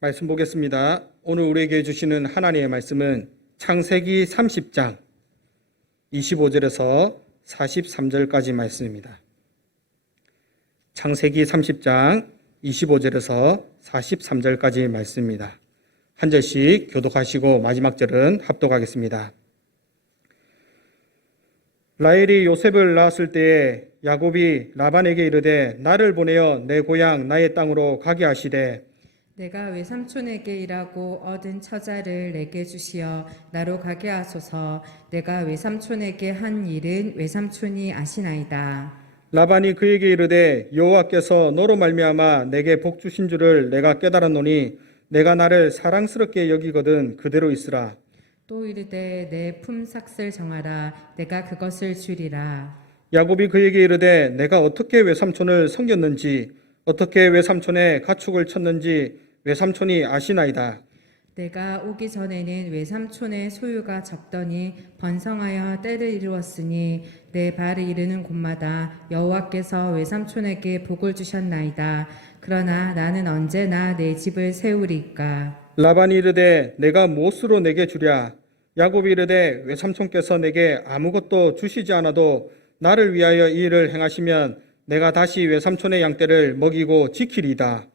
말씀 보겠습니다. 오늘 우리에게 주시는 하나님의 말씀은 창세기 30장 25절에서 43절까지 말씀입니다. 창세기 30장 25절에서 43절까지 말씀입니다. 한 절씩 교독하시고 마지막 절은 합독하겠습니다. 라헬이 요셉을 낳았을 때에 야곱이 라반에게 이르되 나를 보내어 내 고향 나의 땅으로 가게 하시되 내가 외삼촌에게 일하고 얻은 처자를 내게 주시어 나로 가게 하소서. 내가 외삼촌에게 한 일은 외삼촌이 아시나이다. 라반이 그에게 이르되 여호와께서 너로 말미암아 내게 복 주신 줄을 내가 깨달았노니 내가 나를 사랑스럽게 여기거든 그대로 있으라. 또 이르되 내 품삯을 정하라. 내가 그것을 주리라. 야곱이 그에게 이르되 내가 어떻게 외삼촌을 섬겼는지 어떻게 외삼촌의 가축을 쳤는지 외삼촌이 아시나이다. 내가 오기 전에는 외삼촌의 소유가 적더니 번성하여 때를 이루었으니 내 발을 이르는 곳마다 여호와께서 외삼촌에게 복을 주셨나이다. 그러나 나는 언제나 내 집을 세우리까. 라반이 이르되 내가 무엇으로 내게 주랴. 야곱이 이르되 외삼촌께서 내게 아무것도 주시지 않아도 나를 위하여 이 일을 행하시면 내가 다시 외삼촌의 양떼를 먹이고 지키리이다.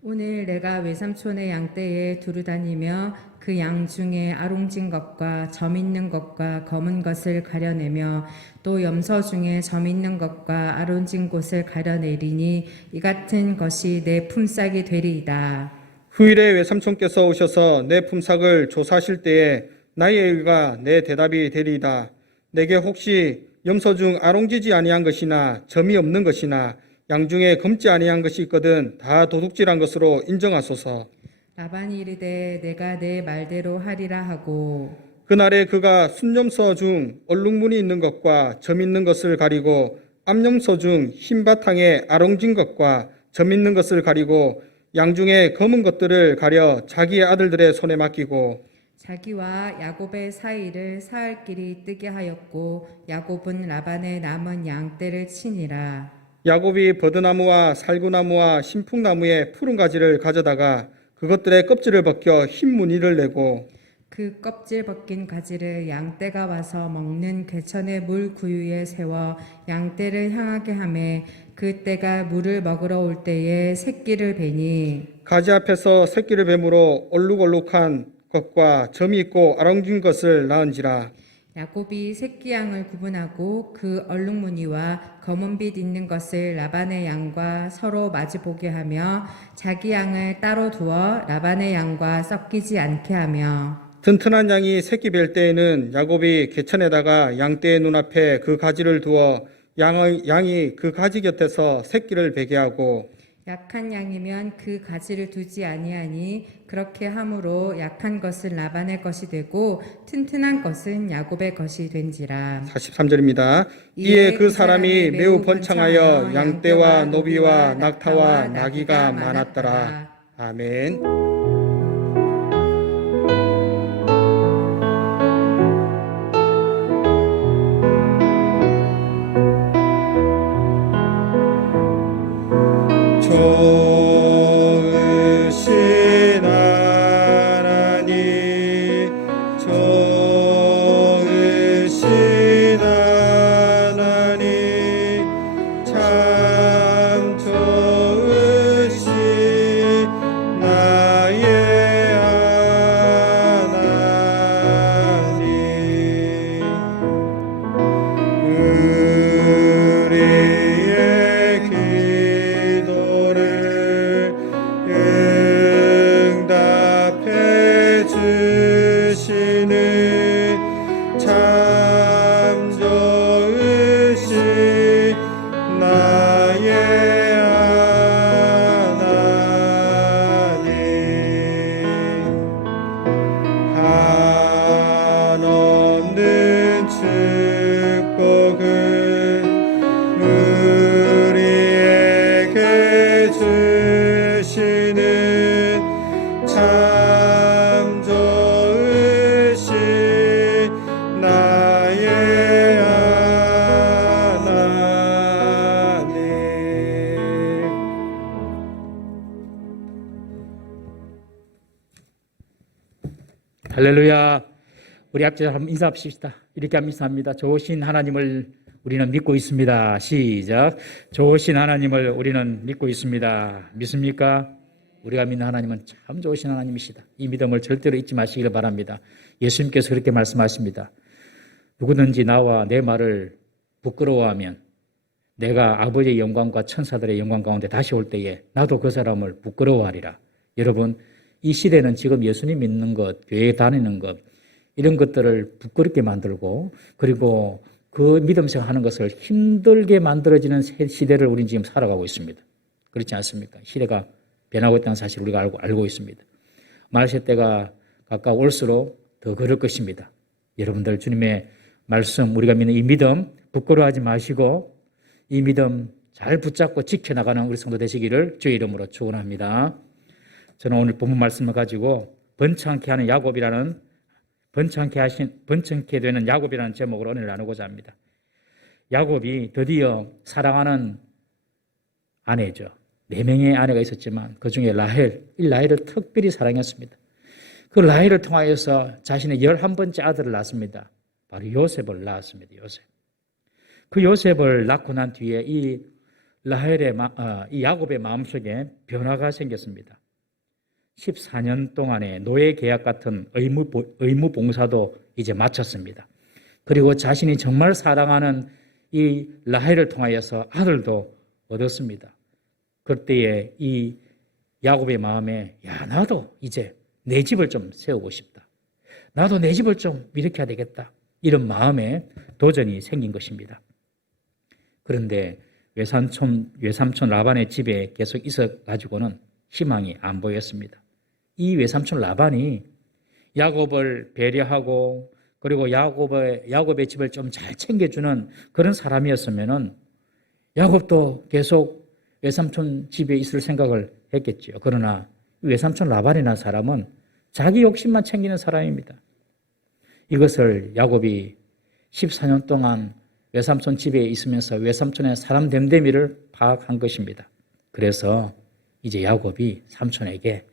오늘 내가 외삼촌의 양떼에 두루 다니며 그 양 중에 아롱진 것과 점 있는 것과 검은 것을 가려내며 또 염소 중에 점 있는 것과 아롱진 곳을 가려내리니 이 같은 것이 내 품삯이 되리이다. 후일에 외삼촌께서 오셔서 내 품삯을 조사하실 때에 나의 의가 내 대답이 되리이다. 내게 혹시 염소 중 아롱지지 아니한 것이나 점이 없는 것이나 양 중에 검지 아니한 것이 있거든 다 도둑질한 것으로 인정하소서. 라반이 이르되 내가 내 말대로 하리라 하고 그날에 그가 순염소 중 얼룩무늬 있는 것과 점 있는 것을 가리고 암염소 중 흰 바탕에 아롱진 것과 점 있는 것을 가리고 양 중에 검은 것들을 가려 자기의 아들들의 손에 맡기고 자기와 야곱의 사이를 사흘 길이 뜨게 하였고 야곱은 라반의 남은 양떼를 치니라. 야곱이 버드나무와 살구나무와 신풍나무의 푸른 가지를 가져다가 그것들의 껍질을 벗겨 흰 무늬를 내고 그 껍질 벗긴 가지를 양떼가 와서 먹는 괴천의 물 구유에 세워 양떼를 향하게 하매 그 떼가 물을 먹으러 올 때에 새끼를 베니 가지 앞에서 새끼를 뱀으로 얼룩얼룩한 것과 점이 있고 아롱진 것을 낳은지라. 야곱이 새끼 양을 구분하고 그 얼룩무늬와 검은빛 있는 것을 라반의 양과 서로 마주보게 하며 자기 양을 따로 두어 라반의 양과 섞이지 않게 하며 튼튼한 양이 새끼 뵐 때에는 야곱이 개천에다가 양떼의 눈앞에 그 가지를 두어 양이 그 가지 곁에서 새끼를 베게 하고 약한 양이면 그 가지를 두지 아니하니 그렇게 함으로 약한 것은 라반의 것이 되고 튼튼한 것은 야곱의 것이 된지라. 43절입니다. 이에 그 사람이 매우 번창하여 양떼와 노비와 낙타와 나귀가 많았더라. 아멘. 좋으신 하나님 좋으신 하나님 참 좋으신 나의 하나님 우리의 기도를 응답해 주시는 참 좋으신 나의 하나님 한없는 축복을 우리에게 주시는 참 좋으신 나의 하나님. 할렐루야. 우리 앞에서 한번 인사합시다. 이렇게 한번 인사합니다. 좋으신 하나님을 우리는 믿고 있습니다. 시작. 좋으신 하나님을 우리는 믿고 있습니다. 믿습니까? 우리가 믿는 하나님은 참 좋으신 하나님이시다. 이 믿음을 절대로 잊지 마시기를 바랍니다. 예수님께서 그렇게 말씀하십니다. 누구든지 나와 내 말을 부끄러워하면 내가 아버지의 영광과 천사들의 영광 가운데 다시 올 때에 나도 그 사람을 부끄러워하리라. 여러분, 이 시대는 지금 예수님 믿는 것, 교회에 다니는 것, 이런 것들을 부끄럽게 만들고, 그리고 그 믿음 생활하는 것을 힘들게 만들어지는 시대를 우리는 지금 살아가고 있습니다. 그렇지 않습니까? 시대가 변하고 있다는 사실을 우리가 알고 있습니다. 말세 때가 가까울수록 더 그럴 것입니다. 여러분들 주님의 말씀, 우리가 믿는 이 믿음 부끄러워하지 마시고 이 믿음 잘 붙잡고 지켜나가는 우리 성도 되시기를 주의 이름으로 축원합니다. 저는 오늘 본문 말씀을 가지고 번창케 하는 야곱이라는 번창케 되는 야곱이라는 제목으로 은혜를 나누고자 합니다. 야곱이 드디어 사랑하는 아내죠. 4명의 아내가 있었지만 그 중에 이 라헬을 특별히 사랑했습니다. 그 라헬을 통하여서 자신의 11번째 아들을 낳습니다. 바로 요셉을 낳았습니다. 요셉. 그 요셉을 낳고 난 뒤에 이 야곱의 마음속에 변화가 생겼습니다. 14년 동안의 노예 계약 같은 의무 봉사도 이제 마쳤습니다. 그리고 자신이 정말 사랑하는 이 라헬을 통하여서 아들도 얻었습니다. 그때에 이 야곱의 마음에 나도 이제 내 집을 좀 세우고 싶다. 나도 내 집을 좀 일으켜야 되겠다. 이런 마음에 도전이 생긴 것입니다. 그런데 외삼촌 라반의 집에 계속 있어가지고는 희망이 안 보였습니다. 이 외삼촌 라반이 야곱을 배려하고 그리고 야곱의 집을 좀 잘 챙겨주는 그런 사람이었으면은 야곱도 계속 외삼촌 집에 있을 생각을 했겠죠. 그러나 외삼촌 라반이라는 사람은 자기 욕심만 챙기는 사람입니다. 이것을 야곱이 14년 동안 외삼촌 집에 있으면서 외삼촌의 사람 됨됨이를 파악한 것입니다. 그래서 이제 야곱이 삼촌에게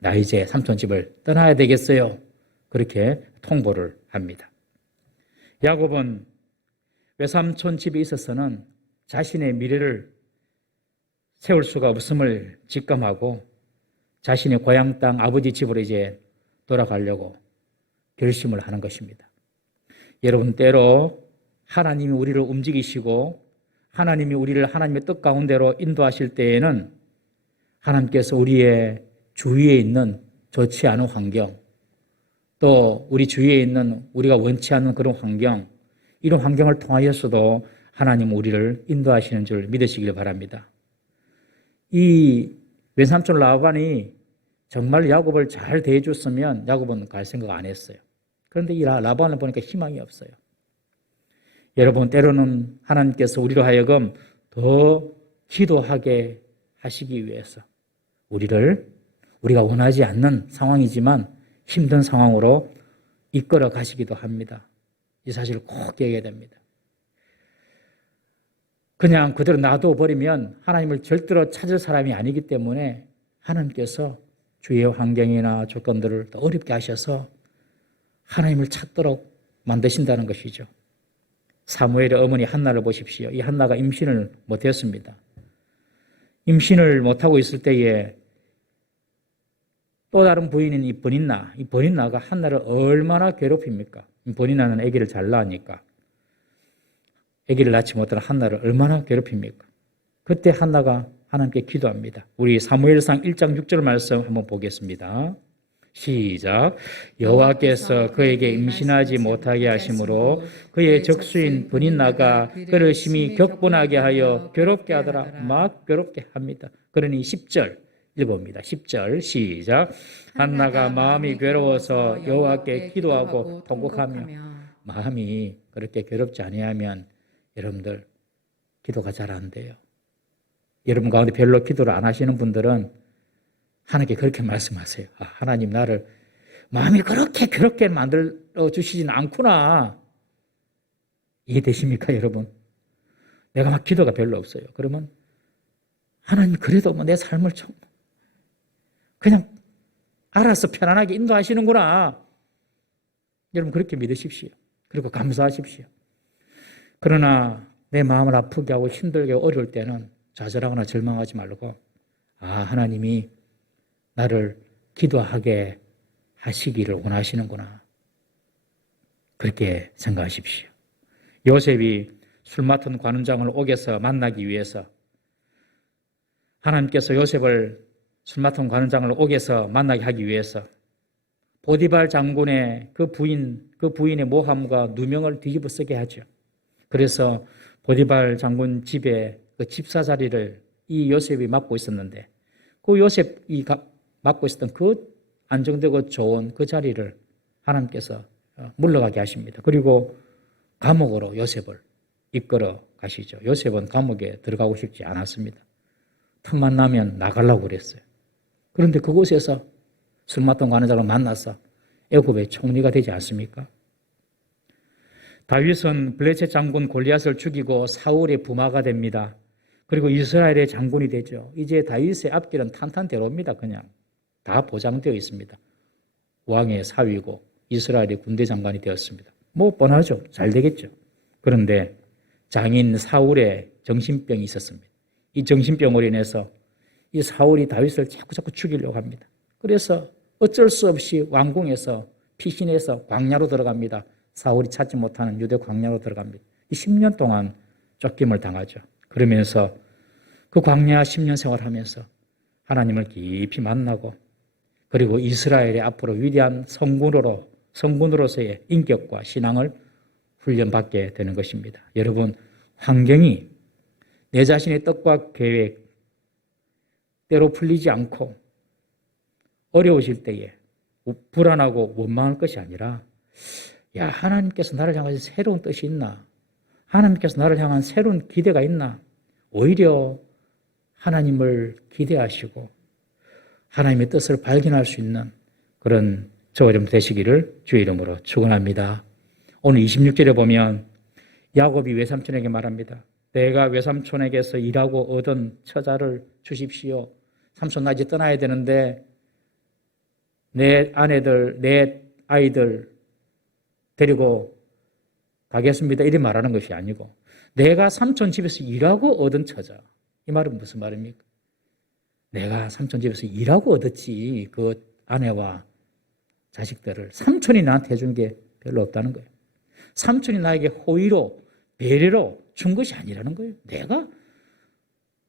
나 이제 삼촌 집을 떠나야 되겠어요. 그렇게 통보를 합니다. 야곱은 외삼촌 집에 있어서는 자신의 미래를 세울 수가 없음을 직감하고 자신의 고향 땅 아버지 집으로 이제 돌아가려고 결심을 하는 것입니다. 여러분, 때로 하나님이 우리를 움직이시고 하나님이 우리를 하나님의 뜻 가운데로 인도하실 때에는 하나님께서 우리의 주위에 있는 좋지 않은 환경, 또 우리 주위에 있는 우리가 원치 않는 그런 환경, 이런 환경을 통하여서도 하나님은 우리를 인도하시는 줄 믿으시길 바랍니다. 이 외삼촌 라반이 정말 야곱을 잘 대해줬으면 야곱은 갈 생각 안 했어요. 그런데 이 라반을 보니까 희망이 없어요. 여러분, 때로는 하나님께서 우리로 하여금 더 기도하게 하시기 위해서 우리가 원하지 않는 상황이지만 힘든 상황으로 이끌어 가시기도 합니다. 이 사실을 꼭 기억해야 됩니다. 그냥 그대로 놔둬버리면 하나님을 절대로 찾을 사람이 아니기 때문에 하나님께서 주위의 환경이나 조건들을 더 어렵게 하셔서 하나님을 찾도록 만드신다는 것이죠. 사무엘의 어머니 한나를 보십시오. 이 한나가 임신을 못했습니다. 임신을 못하고 있을 때에 또 다른 부인인 이 버닌나가 한나를 얼마나 괴롭힙니까? 버닌나는 아기를 잘 낳으니까. 아기를 낳지 못한 한나를 얼마나 괴롭힙니까? 그때 한나가 하나님께 기도합니다. 우리 사무엘상 1장 6절 말씀 한번 보겠습니다. 시작. 여호와께서 그에게 임신하지 못하게 하심으로 그의 적수인 버닌나가 그를 심히 격분하게 하여 괴롭게 하더라. 막 괴롭게 합니다. 그러니 10절 읽어봅니다. 10절 시작. 한나가 마음이 괴로워서 여호와께 기도하고 통곡하며. 마음이 그렇게 괴롭지 아니하면 여러분들 기도가 잘 안 돼요. 여러분 가운데 별로 기도를 안 하시는 분들은 하나님께 그렇게 말씀하세요. 하나님, 나를 마음이 그렇게 괴롭게 만들어 주시진 않구나. 이해되십니까, 여러분? 내가 막 기도가 별로 없어요. 그러면 하나님, 그래도 뭐 내 삶을 좀 그냥 알아서 편안하게 인도하시는구나. 여러분 그렇게 믿으십시오. 그리고 감사하십시오. 그러나 내 마음을 아프게 하고 힘들게 하고 어려울 때는 좌절하거나 절망하지 말고 하나님이 나를 기도하게 하시기를 원하시는구나. 그렇게 생각하십시오. 요셉이 술 맡은 관원장을 옥에서 만나기 위해서 하나님께서 요셉을 술 맡은 관원장을 옥에서 만나게 하기 위해서 보디발 장군의 그 부인의 모함과 누명을 뒤집어 쓰게 하죠. 그래서 보디발 장군 집에 그 집사 자리를 이 요셉이 맡고 있었는데 그 요셉이 맡고 있었던 그 안정되고 좋은 그 자리를 하나님께서 물러가게 하십니다. 그리고 감옥으로 요셉을 이끌어 가시죠. 요셉은 감옥에 들어가고 싶지 않았습니다. 틈만 나면 나가려고 그랬어요. 그런데 그곳에서 술 맡던 관원장을 만나서 애굽의 총리가 되지 않습니까? 다윗은 블레셋 장군 골리앗을 죽이고 사울의 부마가 됩니다. 그리고 이스라엘의 장군이 되죠. 이제 다윗의 앞길은 탄탄대로입니다. 그냥 다 보장되어 있습니다. 왕의 사위고 이스라엘의 군대 장관이 되었습니다. 뭐 뻔하죠. 잘 되겠죠. 그런데 장인 사울의 정신병이 있었습니다. 이 정신병으로 인해서 이 사울이 다윗을 자꾸 죽이려고 합니다. 그래서 어쩔 수 없이 왕궁에서 피신해서 광야로 들어갑니다. 사울이 찾지 못하는 유대 광야로 들어갑니다. 이 10년 동안 쫓김을 당하죠. 그러면서 그 광야 10년 생활하면서 하나님을 깊이 만나고 그리고 이스라엘의 앞으로 위대한 성군으로서의 인격과 신앙을 훈련받게 되는 것입니다. 여러분, 환경이 내 자신의 뜻과 계획 때로 풀리지 않고 어려우실 때에 불안하고 원망할 것이 아니라 하나님께서 나를 향하신 새로운 뜻이 있나? 하나님께서 나를 향한 새로운 기대가 있나? 오히려 하나님을 기대하시고 하나님의 뜻을 발견할 수 있는 그런 저와 여러분 되시기를 주의 이름으로 축원합니다. 오늘 26절에 보면 야곱이 외삼촌에게 말합니다. 내가 외삼촌에게서 일하고 얻은 처자를 주십시오. 삼촌 나 이제 떠나야 되는데 내 아내들, 내 아이들 데리고 가겠습니다. 이렇게 말하는 것이 아니고 내가 삼촌 집에서 일하고 얻은 처자. 이 말은 무슨 말입니까? 내가 삼촌 집에서 일하고 얻었지 그 아내와 자식들을 삼촌이 나한테 해준 게 별로 없다는 거예요. 삼촌이 나에게 호의로 배려로 준 것이 아니라는 거예요. 내가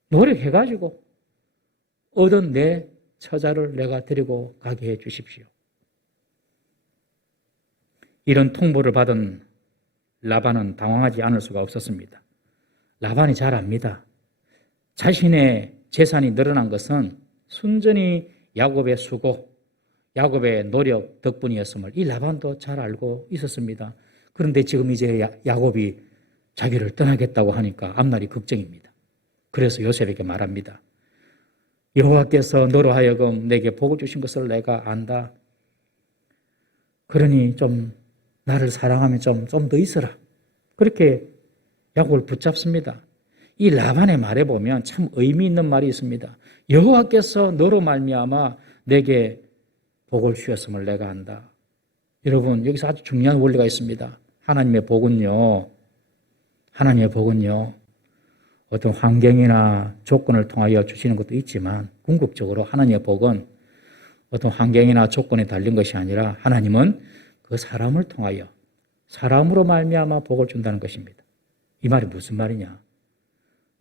노력해가지고 얻은 내 처자를 내가 데리고 가게 해 주십시오. 이런 통보를 받은 라반은 당황하지 않을 수가 없었습니다. 라반이 잘 압니다. 자신의 재산이 늘어난 것은 순전히 야곱의 수고, 야곱의 노력 덕분이었음을 이 라반도 잘 알고 있었습니다. 그런데 지금 이제 야곱이 자기를 떠나겠다고 하니까 앞날이 걱정입니다. 그래서 요셉에게 말합니다. 여호와께서 너로 하여금 내게 복을 주신 것을 내가 안다. 그러니 좀 나를 사랑하면 좀 더 있어라. 그렇게 야곱을 붙잡습니다. 이 라반의 말에 보면 참 의미 있는 말이 있습니다. 여호와께서 너로 말미암아 내게 복을 주셨음을 내가 안다. 여러분 여기서 아주 중요한 원리가 있습니다. 하나님의 복은요. 어떤 환경이나 조건을 통하여 주시는 것도 있지만 궁극적으로 하나님의 복은 어떤 환경이나 조건에 달린 것이 아니라 하나님은 그 사람을 통하여 사람으로 말미암아 복을 준다는 것입니다. 이 말이 무슨 말이냐?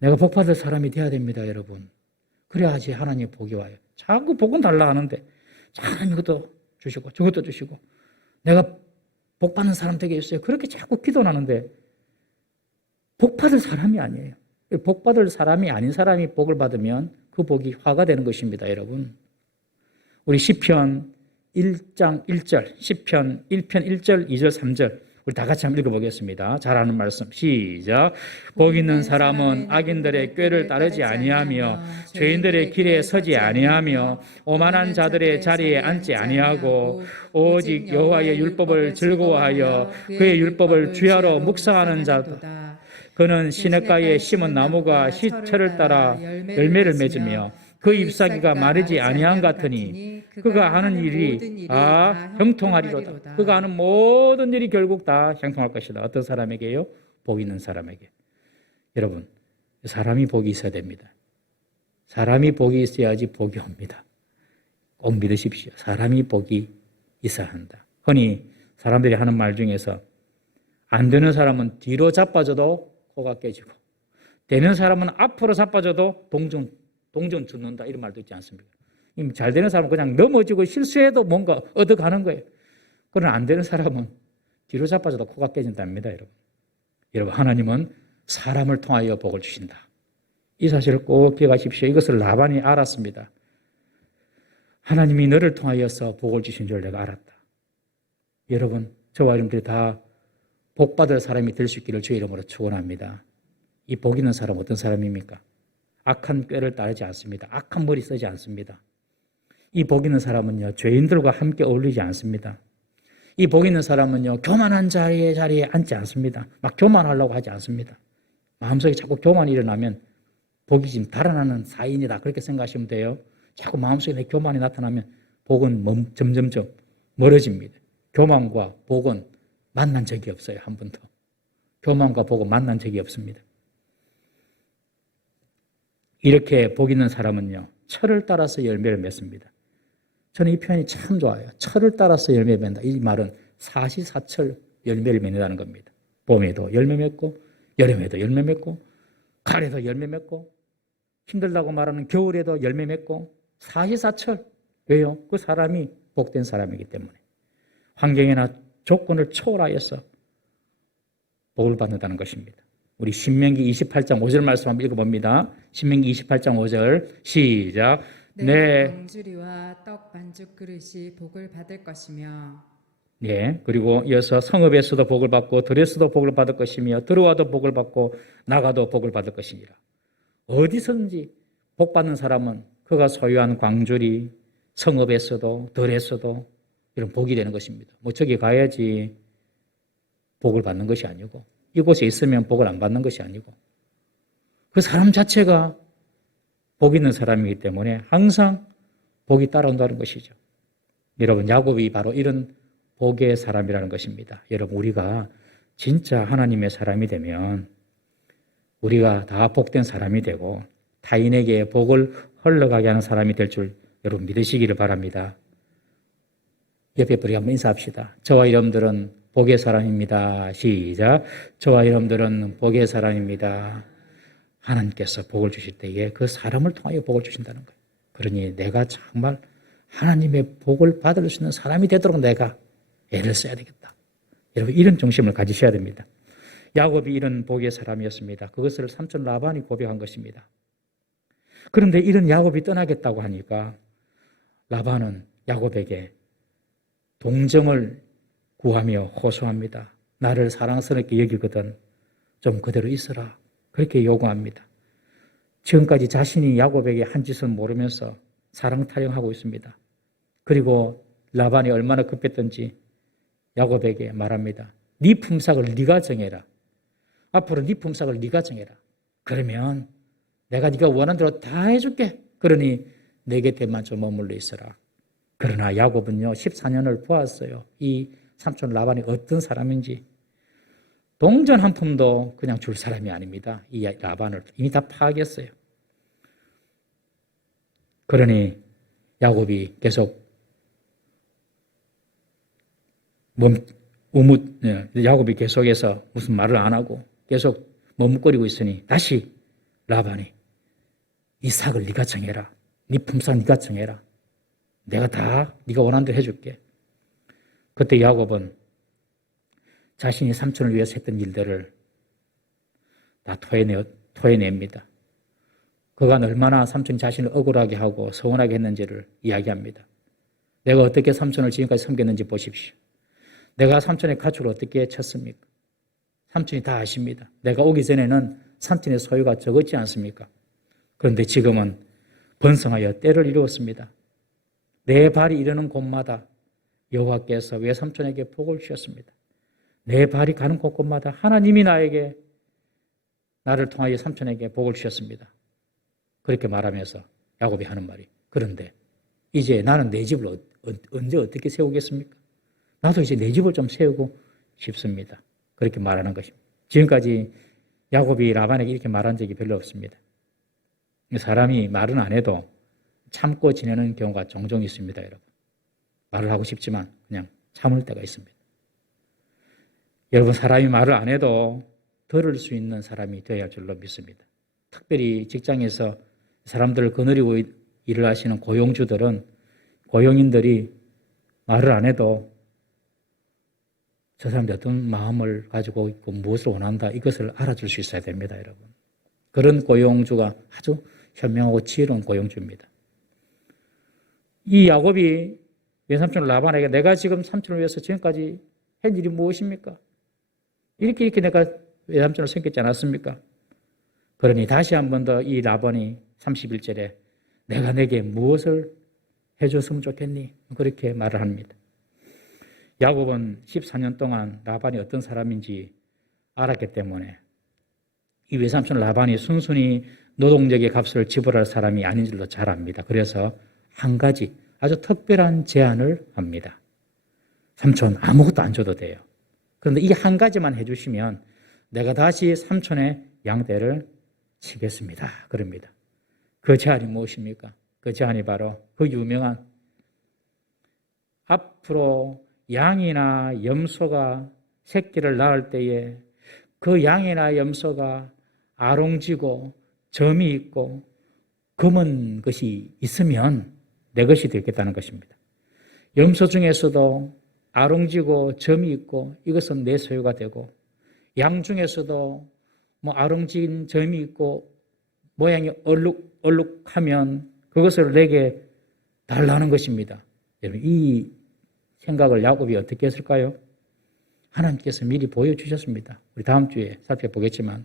내가 복받을 사람이 돼야 됩니다, 여러분. 그래야지 하나님의 복이 와요. 자꾸 복은 달라 하는데 하나님 이것도 주시고 저것도 주시고 내가 복받는 사람 되게 했어요. 그렇게 자꾸 기도하는데 복받을 사람이 아니에요. 복받을 사람이 아닌 사람이 복을 받으면 그 복이 화가 되는 것입니다, 여러분. 우리 시편 1장 1절, 시편 1편 1절, 2절, 3절 우리 다 같이 한번 읽어보겠습니다. 잘 아는 말씀 시작. 복 있는 사람은 악인들의 꾀를 따르지 아니하며 죄인들의 길에 서지 아니하며 오만한 자들의 자리에 앉지 아니하고 오직 여호와의 율법을 즐거워하여 그의 율법을 주야로 묵상하는 자다. 그는 시냇가에 심은 나무가 시철을 따라 열매를 맺으며 그 잎사귀가 마르지 아니한 같으니 그가 하는 일이 다 형통하리로다. 그가 하는 모든 일이 결국 다 형통할 것이다. 어떤 사람에게요? 복 있는 사람에게. 여러분, 사람이 복이 있어야 됩니다. 사람이 복이 있어야지 복이 옵니다. 꼭 믿으십시오. 사람이 복이 있어야 한다. 흔히 사람들이 하는 말 중에서 안 되는 사람은 뒤로 자빠져도 코가 깨지고 되는 사람은 앞으로 자빠져도 동전 죽는다, 이런 말도 있지 않습니까? 잘 되는 사람은 그냥 넘어지고 실수해도 뭔가 얻어가는 거예요. 그러나 안 되는 사람은 뒤로 자빠져도 코가 깨진답니다. 여러분, 하나님은 사람을 통하여 복을 주신다. 이 사실을 꼭 기억하십시오. 이것을 라반이 알았습니다. 하나님이 너를 통하여서 복을 주신 줄 내가 알았다. 여러분, 저와 여러분들이 다 복받을 사람이 될 수 있기를 주의 이름으로 축원합니다. 이 복 있는 사람 어떤 사람입니까? 악한 꾀를 따르지 않습니다. 악한 머리 쓰지 않습니다. 이 복 있는 사람은요, 죄인들과 함께 어울리지 않습니다. 이 복 있는 사람은요, 교만한 자리에 앉지 않습니다. 막 교만하려고 하지 않습니다. 마음속에 자꾸 교만이 일어나면 복이 지금 달아나는 사인이다, 그렇게 생각하시면 돼요. 자꾸 마음속에 내 교만이 나타나면 복은 점점점 멀어집니다. 교만과 복은 만난 적이 없어요. 한 번도. 교만과 복은 만난 적이 없습니다. 이렇게 복 있는 사람은요, 철을 따라서 열매를 맺습니다. 저는 이 표현이 참 좋아요. 철을 따라서 열매 맺는다. 이 말은 사시사철 열매를 맺는다는 겁니다. 봄에도 열매 맺고, 여름에도 열매 맺고, 가을에도 열매 맺고, 힘들다고 말하는 겨울에도 열매 맺고, 사시사철. 왜요? 그 사람이 복된 사람이기 때문에. 환경이나 조건을 초월하여서 복을 받는다는 것입니다. 우리 신명기 28장 5절 말씀 한번 읽어봅니다. 신명기 28장 5절 시작. 내 광주리와 떡 반죽 그릇이 복을 받을 것이며. 네, 그리고 이어서 성읍에서도 복을 받고 들에서도 복을 받을 것이며 들어와도 복을 받고 나가도 복을 받을 것이니라. 어디서든지 복 받는 사람은 그가 소유한 광주리, 성읍에서도 들에서도 이런 복이 되는 것입니다. 뭐 저기 가야지 복을 받는 것이 아니고, 이곳에 있으면 복을 안 받는 것이 아니고, 그 사람 자체가 복 있는 사람이기 때문에 항상 복이 따라온다는 것이죠. 여러분, 야곱이 바로 이런 복의 사람이라는 것입니다. 여러분, 우리가 진짜 하나님의 사람이 되면 우리가 다 복된 사람이 되고 타인에게 복을 흘러가게 하는 사람이 될 줄 여러분 믿으시기를 바랍니다. 옆에 우리 한번 인사합시다. 저와 여러분들은 복의 사람입니다. 시작. 저와 여러분들은 복의 사람입니다. 하나님께서 복을 주실 때에 그 사람을 통하여 복을 주신다는 거예요. 그러니 내가 정말 하나님의 복을 받을 수 있는 사람이 되도록 내가 애를 써야 되겠다. 여러분, 이런 중심을 가지셔야 됩니다. 야곱이 이런 복의 사람이었습니다. 그것을 삼촌 라반이 고백한 것입니다. 그런데 이런 야곱이 떠나겠다고 하니까 라반은 야곱에게 동정을 구하며 호소합니다. 나를 사랑스럽게 여기거든 좀 그대로 있어라. 그렇게 요구합니다. 지금까지 자신이 야곱에게 한 짓을 모르면서 사랑 타령하고 있습니다. 그리고 라반이 얼마나 급했던지 야곱에게 말합니다. 네 품삯을 네가 정해라. 앞으로 네 품삯을 네가 정해라. 그러면 내가 네가 원하는 대로 다 해줄게. 그러니 내 곁에만 좀 머물러 있어라. 그러나 야곱은요 14년을 보았어요. 이 삼촌 라반이 어떤 사람인지. 동전 한 푼도 그냥 줄 사람이 아닙니다. 이 라반을 이미 다 파악했어요. 그러니 야곱이 계속 야곱이 계속해서 무슨 말을 안 하고 계속 머뭇거리고 있으니 다시 라반이 이 삭을 네가 정해라. 네 품삯 네가 정해라. 내가 다 네가 원하는 대로 해줄게. 그때 야곱은 자신이 삼촌을 위해서 했던 일들을 다 토해냅니다. 그가 얼마나 삼촌이 자신을 억울하게 하고 서운하게 했는지를 이야기합니다. 내가 어떻게 삼촌을 지금까지 섬겼는지 보십시오. 내가 삼촌의 가축을 어떻게 쳤습니까? 삼촌이 다 아십니다. 내가 오기 전에는 삼촌의 소유가 적었지 않습니까? 그런데 지금은 번성하여 때를 이루었습니다. 내 발이 이르는 곳마다 여호와께서 외삼촌에게 복을 주셨습니다. 내 발이 가는 곳곳마다 하나님이 나를 통하여 삼촌에게 복을 주셨습니다. 그렇게 말하면서 야곱이 하는 말이. 그런데 이제 나는 내 집을 언제 어떻게 세우겠습니까? 나도 이제 내 집을 좀 세우고 싶습니다. 그렇게 말하는 것입니다. 지금까지 야곱이 라반에게 이렇게 말한 적이 별로 없습니다. 사람이 말은 안 해도 참고 지내는 경우가 종종 있습니다, 여러분. 말을 하고 싶지만 그냥 참을 때가 있습니다. 여러분, 사람이 말을 안 해도 들을 수 있는 사람이 되어야 할 줄로 믿습니다. 특별히 직장에서 사람들을 거느리고 일을 하시는 고용주들은, 고용인들이 말을 안 해도 저 사람이 어떤 마음을 가지고 있고 무엇을 원한다, 이것을 알아줄 수 있어야 됩니다, 여러분. 그런 고용주가 아주 현명하고 지혜로운 고용주입니다. 이 야곱이 외삼촌 라반에게 내가 지금 삼촌을 위해서 지금까지 한 일이 무엇입니까? 이렇게 내가 외삼촌을 섬겼지 않았습니까? 그러니 다시 한 번 더 이 라반이 31절에 내가 내게 무엇을 해줬으면 좋겠니? 그렇게 말을 합니다. 야곱은 14년 동안 라반이 어떤 사람인지 알았기 때문에 이 외삼촌 라반이 순순히 노동력의 값을 지불할 사람이 아닌 줄도 잘 압니다. 그래서 한 가지 아주 특별한 제안을 합니다. 삼촌, 아무것도 안 줘도 돼요. 그런데 이 한 가지만 해주시면 내가 다시 삼촌의 양떼를 치겠습니다. 그럽니다. 그 제안이 무엇입니까? 그 제안이 바로 그 유명한 앞으로 양이나 염소가 새끼를 낳을 때에 그 양이나 염소가 아롱지고 점이 있고 검은 것이 있으면 내 것이 되겠다는 것입니다. 염소 중에서도 아롱지고 점이 있고 이것은 내 소유가 되고, 양 중에서도 아롱진 점이 있고 모양이 얼룩하면 그것을 내게 달라는 것입니다. 여러분, 이 생각을 야곱이 어떻게 했을까요? 하나님께서 미리 보여주셨습니다. 우리 다음 주에 살펴보겠지만,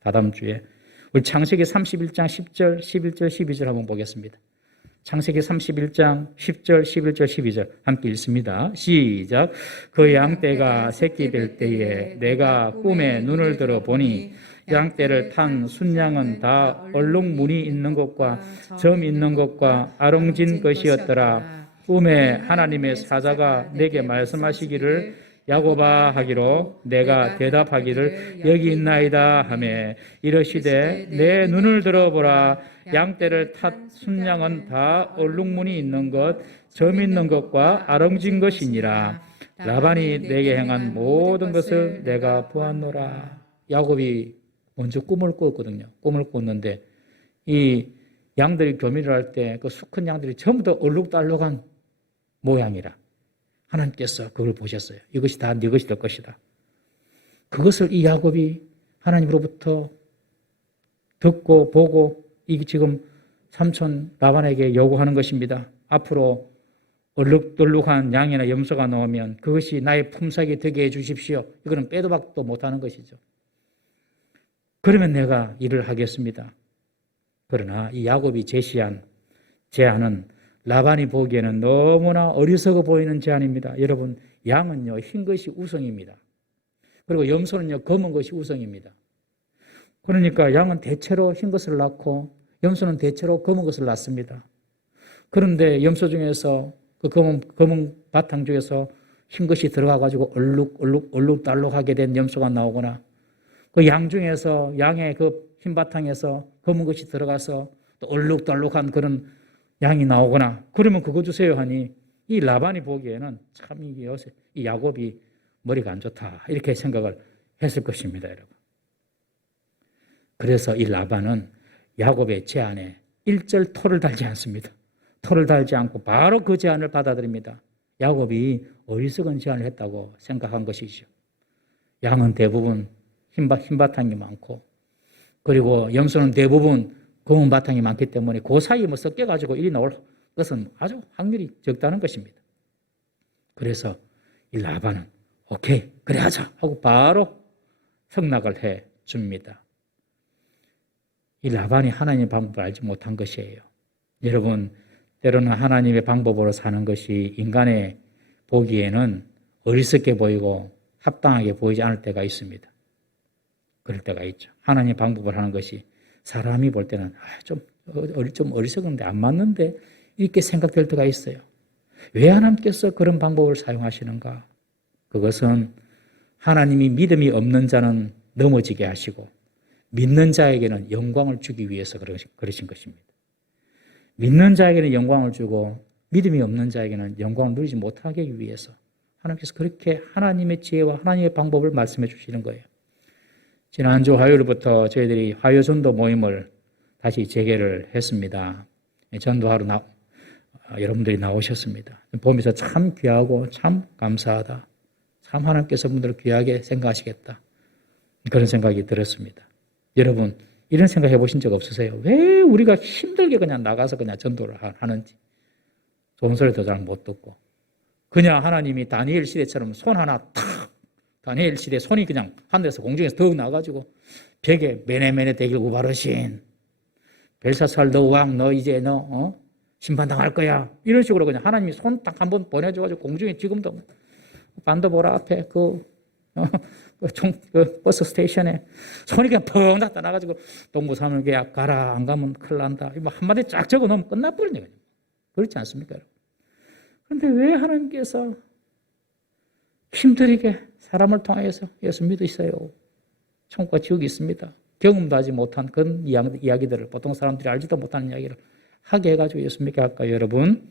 다다음 주에 우리 창세기 31장 10절, 11절, 12절 한번 보겠습니다. 창세기 31장 10절, 11절, 12절 함께 읽습니다. 시작. 그 양떼가 새끼 될 때에 내가 꿈에 눈을 들어 보니 양떼를 탄 순양은 다 얼룩무늬 있는 것과 점 있는 것과 아롱진 것이었더라. 꿈에 하나님의 사자가 내게 말씀하시기를 야곱아 하기로 내가 대답하기를 여기 있나이다 하매 이르시되 내 눈을 들어보라. 양떼를 탓 순양은 다 얼룩무늬 있는 것, 점 있는 것과 아롱진 것이니라. 라반이 내게 행한 모든 것을 내가 보았노라. 야곱이 먼저 꿈을 꿨거든요. 꿈을 꿨는데 이 양들이 교미를 할 때 그 수컷 양들이 전부 다 얼룩달룩한 모양이라. 하나님께서 그걸 보셨어요. 이것이 다 네 것이 될 것이다. 그것을 이 야곱이 하나님으로부터 듣고 보고 이게 지금 삼촌 라반에게 요구하는 것입니다. 앞으로 얼룩덜룩한 양이나 염소가 나오면 그것이 나의 품삯이 되게 해주십시오. 이거는 빼도 박도 못하는 것이죠. 그러면 내가 일을 하겠습니다. 그러나 이 야곱이 제시한 제안은 라반이 보기에는 너무나 어리석어 보이는 제안입니다. 여러분, 양은요 흰 것이 우성입니다. 그리고 염소는요 검은 것이 우성입니다. 그러니까 양은 대체로 흰 것을 낳고 염소는 대체로 검은 것을 낳습니다. 그런데 염소 중에서 그 검은 바탕 중에서 흰 것이 들어가가지고 얼룩달룩하게 된 염소가 나오거나, 그 양 중에서 양의 그 흰 바탕에서 검은 것이 들어가서 또 얼룩달룩한 그런 양이 나오거나, 그러면 그거 주세요 하니 이 라반이 보기에는 참 이 야곱이 머리가 안 좋다 이렇게 생각을 했을 것입니다, 여러분. 그래서 이 라반은 야곱의 제안에 일절 토를 달지 않습니다. 토를 달지 않고 바로 그 제안을 받아들입니다. 야곱이 어리석은 제안을 했다고 생각한 것이죠. 양은 대부분 흰 바탕이 많고, 그리고 염소는 대부분 검은 바탕이 많기 때문에 그 사이에 섞여가지고 일이 나올 것은 아주 확률이 적다는 것입니다. 그래서 이 라반은 오케이, 그래 하자 하고 바로 승낙을 해 줍니다. 이 라반이 하나님의 방법을 알지 못한 것이에요. 여러분, 때로는 하나님의 방법으로 사는 것이 인간의 보기에는 어리석게 보이고 합당하게 보이지 않을 때가 있습니다. 그럴 때가 있죠. 하나님의 방법을 하는 것이 사람이 볼 때는 좀 좀 어리석은데 안 맞는데 이렇게 생각될 때가 있어요. 왜 하나님께서 그런 방법을 사용하시는가? 그것은 하나님이 믿음이 없는 자는 넘어지게 하시고 믿는 자에게는 영광을 주기 위해서 그러신 것입니다. 믿는 자에게는 영광을 주고 믿음이 없는 자에게는 영광을 누리지 못하게 하기 위해서 하나님께서 그렇게 하나님의 지혜와 하나님의 방법을 말씀해 주시는 거예요. 지난주 화요일부터 저희들이 화요전도 모임을 다시 재개를 했습니다. 전도하러 여러분들이 나오셨습니다. 보면서 참 귀하고 참 감사하다. 참 하나님께서 분들을 귀하게 생각하시겠다. 그런 생각이 들었습니다. 여러분 이런 생각 해보신 적 없으세요? 왜 우리가 힘들게 그냥 나가서 그냥 전도를 하는지. 좋은 소리도 잘 못 듣고 그냥 하나님이 다니엘 시대처럼 손 하나 탁 다니엘 시대 손이 그냥 하늘에서 공중에서 더 나가지고 벽에 메네메네 대길 우바르신 벨사살 너 왕 너 이제 너 심판당할 거야 이런 식으로 그냥 하나님이 손 딱 한 번 보내줘가지고 공중에 지금도 반도보라 앞에 그 버스 스테이션에 손이 그냥 펑 나타나가지고 동부사물계약 가라 안 가면 큰일 난다 뭐 한마디 쫙 적어놓으면 끝나버리는 거예요. 그렇지 않습니까? 그런데 왜 하나님께서 힘들게 사람을 통해서 예수 믿으세요? 천국과 지옥이 있습니다. 경험도 하지 못한 그런 이야기들을 보통 사람들이 알지도 못하는 이야기를 하게 해가지고 예수 믿게 할까요, 여러분?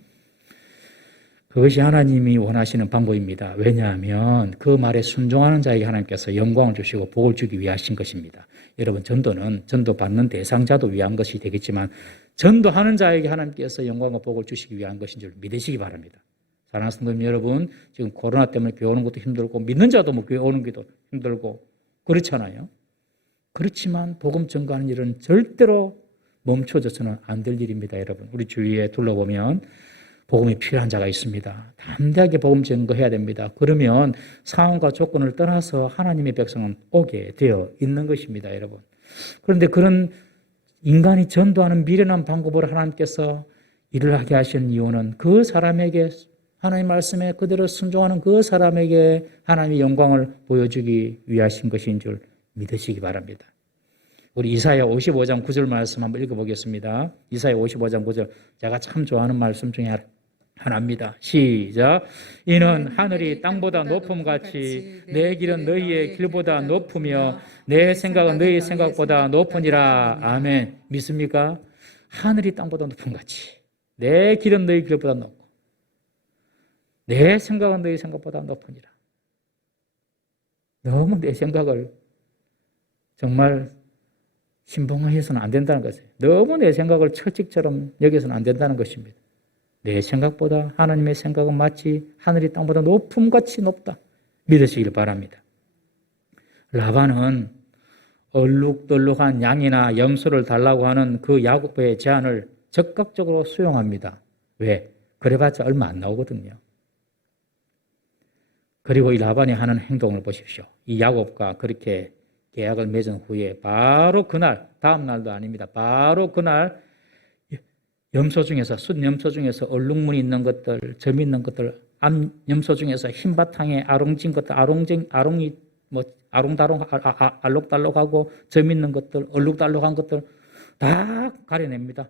그것이 하나님이 원하시는 방법입니다. 왜냐하면 그 말에 순종하는 자에게 하나님께서 영광을 주시고 복을 주기 위하신 것입니다. 여러분 전도는 전도받는 대상자도 위한 것이 되겠지만 전도하는 자에게 하나님께서 영광과 복을 주시기 위한 것인 줄 믿으시기 바랍니다. 사랑하는 성도님 여러분, 지금 코로나 때문에 교회 오는 것도 힘들고 믿는 자도 뭐 교회 오는 것도 힘들고 그렇잖아요. 그렇지만 복음 전가하는 일은 절대로 멈춰져서는 안 될 일입니다. 여러분 우리 주위에 둘러보면 복음이 필요한 자가 있습니다. 담대하게 복음 전거해야 됩니다. 그러면 상황과 조건을 떠나서 하나님의 백성은 오게 되어 있는 것입니다. 여러분 그런데 그런 인간이 전도하는 미련한 방법으로 하나님께서 일을 하게 하신 이유는 그 사람에게 하나님 말씀에 그대로 순종하는 그 사람에게 하나님의 영광을 보여주기 위하신 것인 줄 믿으시기 바랍니다. 우리 이사야 55장 9절 말씀 한번 읽어보겠습니다. 이사야 55장 9절 제가 참 좋아하는 말씀 중에 하나입니다. 시작. 이는 하늘이 땅보다 높음같이 내 길은 너희의 길보다 높으며 내 생각은 너희 생각보다 높으니라. 아멘. 믿습니까? 하늘이 땅보다 높음같이 내 길은 너희 길보다 높고 내 생각은 너희 생각보다 높으니라. 너무 내 생각을 정말 신봉해서는 안 된다는 것이에요. 너무 내 생각을 철칙처럼 여기서는 안 된다는 것입니다. 내 생각보다 하나님의 생각은 마치 하늘이 땅보다 높음같이 높다. 믿으시길 바랍니다. 라반은 얼룩덜룩한 양이나 염소를 달라고 하는 그 야곱의 제안을 적극적으로 수용합니다. 왜? 그래봤자 얼마 안 나오거든요. 그리고 이 라반이 하는 행동을 보십시오. 이 야곱과 그렇게 계약을 맺은 후에 바로 그날, 다음 날도 아닙니다. 바로 그날 염소 중에서 숫염소 중에서 얼룩무늬 있는 것들, 점 있는 것들, 암염소 중에서 흰 바탕에 아롱진 것들, 아롱이 뭐 아롱다롱, 알록달록하고 점 있는 것들, 얼룩달록한 것들 다 가려냅니다.